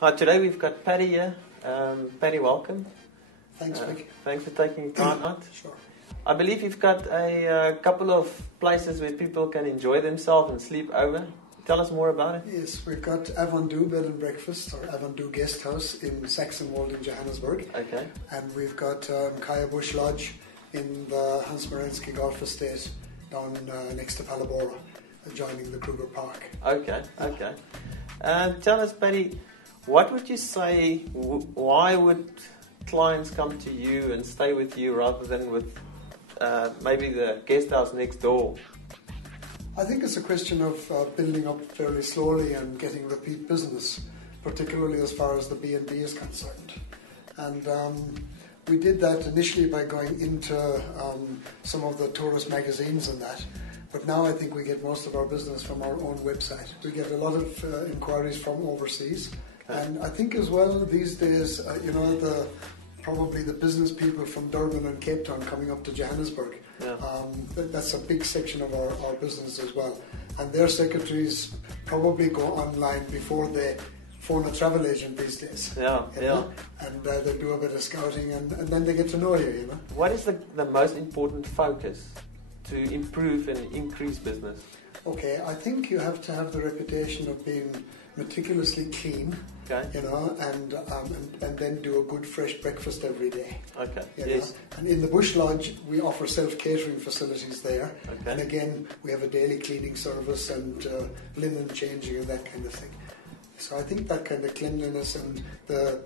Hi, today we've got Paddy here. Paddy, welcome. Thanks, Vic. Thanks for taking time out. Sure. I believe you've got a couple of places where people can enjoy themselves and sleep over. Tell us more about it. Yes, we've got Avondhu Bed and Breakfast, or Avondhu Guest House in Saxonwold in Johannesburg. Okay. And we've got Kaya Bush Lodge in the Hans Marensky Golf Estate down next to Palabora, adjoining the Kruger Park. Okay. Tell us, Paddy, what would you say, why would clients come to you and stay with you rather than with maybe the guest house next door? I think it's a question of building up fairly slowly and getting repeat business, particularly as far as the B&B is concerned. And we did that initially by going into some of the tourist magazines and that. But now I think we get most of our business from our own website. We get a lot of inquiries from overseas. Okay. And I think as well these days, probably the business people from Durban and Cape Town coming up to Johannesburg. Yeah. That's a big section of our business as well. And their secretaries probably go online before they phone a travel agent these days. Yeah. And they do a bit of scouting and then they get to know you, What is the most important focus to improve and increase business? Okay, I think you have to have the reputation of being meticulously clean, okay. And then do a good fresh breakfast every day. Okay. Yes. And in the Bush Lodge, we offer self-catering facilities there. Okay. And again, we have a daily cleaning service and linen changing and that kind of thing. So I think that kind of cleanliness and the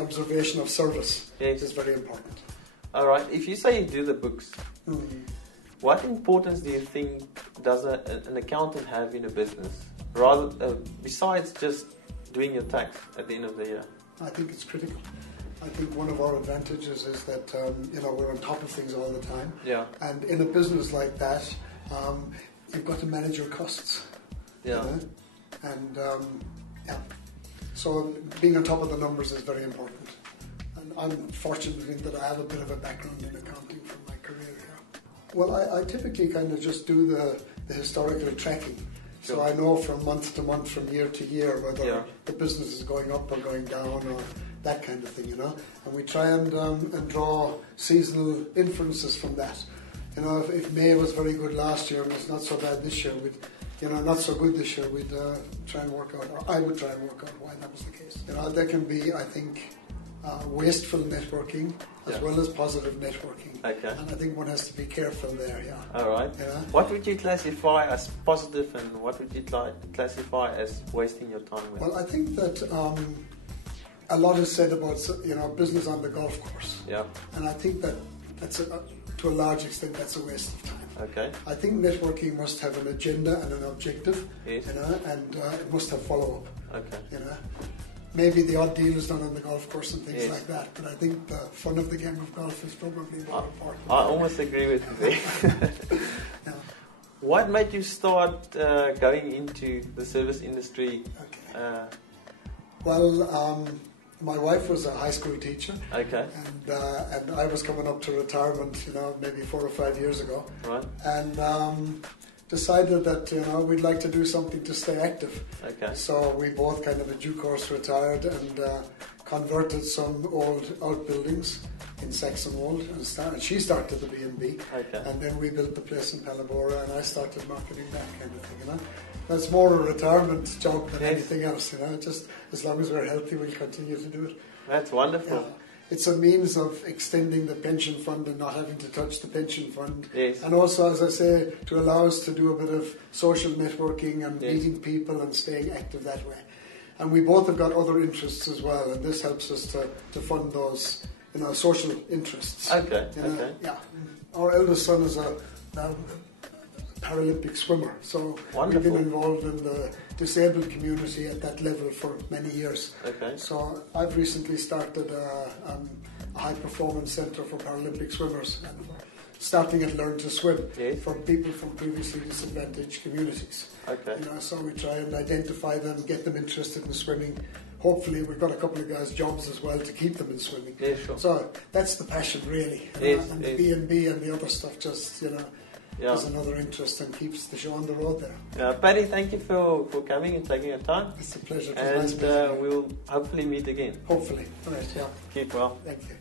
observation of service is very important. All right. If you say you do the books, what importance do you think does an accountant have in a business, rather besides just doing your tax at the end of the year? I think it's critical. I think one of our advantages is that we're on top of things all the time. Yeah. And in a business like that, you've got to manage your costs. Yeah. And so being on top of the numbers is very important. And I'm fortunate in that I have a bit of a background in accounting from my career here. Well, I typically kind of just do the historical tracking. Sure. So I know from month to month, from year to year, whether the business is going up or going down or that kind of thing, And we try and draw seasonal inferences from that. If May was very good last year and it's not so bad this year, not so good this year, we'd try and work out, or I would try and work out why that was the case. There can be, I think, wasteful networking as well as positive networking. Okay. And I think one has to be careful there, All right. What would you classify as positive and what would you classify as wasting your time with? Well, I think that a lot is said about business on the golf course. Yeah. And I think that to a large extent that's a waste of time. Okay. I think networking must have an agenda and an objective. Yes. And it must have follow-up. Okay. Maybe the odd deal is done on the golf course and things like that, but I think the fun of the game of golf is probably more important. I almost agree with you there. What made you start going into the service industry? Okay. Well, my wife was a high school teacher. Okay. And I was coming up to retirement, maybe 4 or 5 years ago. Right. And decided that we'd like to do something to stay active. Okay. So we both kind of in due course retired and converted some old outbuildings in Saxonwold, and she started the B&B. Okay. And then we built the place in Palabora, and I started marketing that kind of thing. That's more a retirement job than anything else. Just as long as we're healthy, we'll continue to do it. That's wonderful. Yeah. It's a means of extending the pension fund and not having to touch the pension fund. Yes. And also, as I say, to allow us to do a bit of social networking and meeting people and staying active that way. And we both have got other interests as well, and this helps us to fund those, social interests. Okay. Yeah. Our eldest son is a Paralympic swimmer, so wonderful. We've been involved in the disabled community at that level for many years. Okay. So I've recently started a high performance centre for Paralympic swimmers, and starting at Learn to Swim for people from previously disadvantaged communities. Okay. So we try and identify them, get them interested in swimming. Hopefully we've got a couple of guys jobs as well to keep them in swimming. Yeah, sure. So that's the passion really. Yes, and the B&B and the other stuff just, is another interest and keeps the show on the road there. Yeah, Paddy, thank you for coming and taking your time. It's a pleasure. And we'll hopefully meet again. Hopefully. All right, yeah. Keep well. Thank you.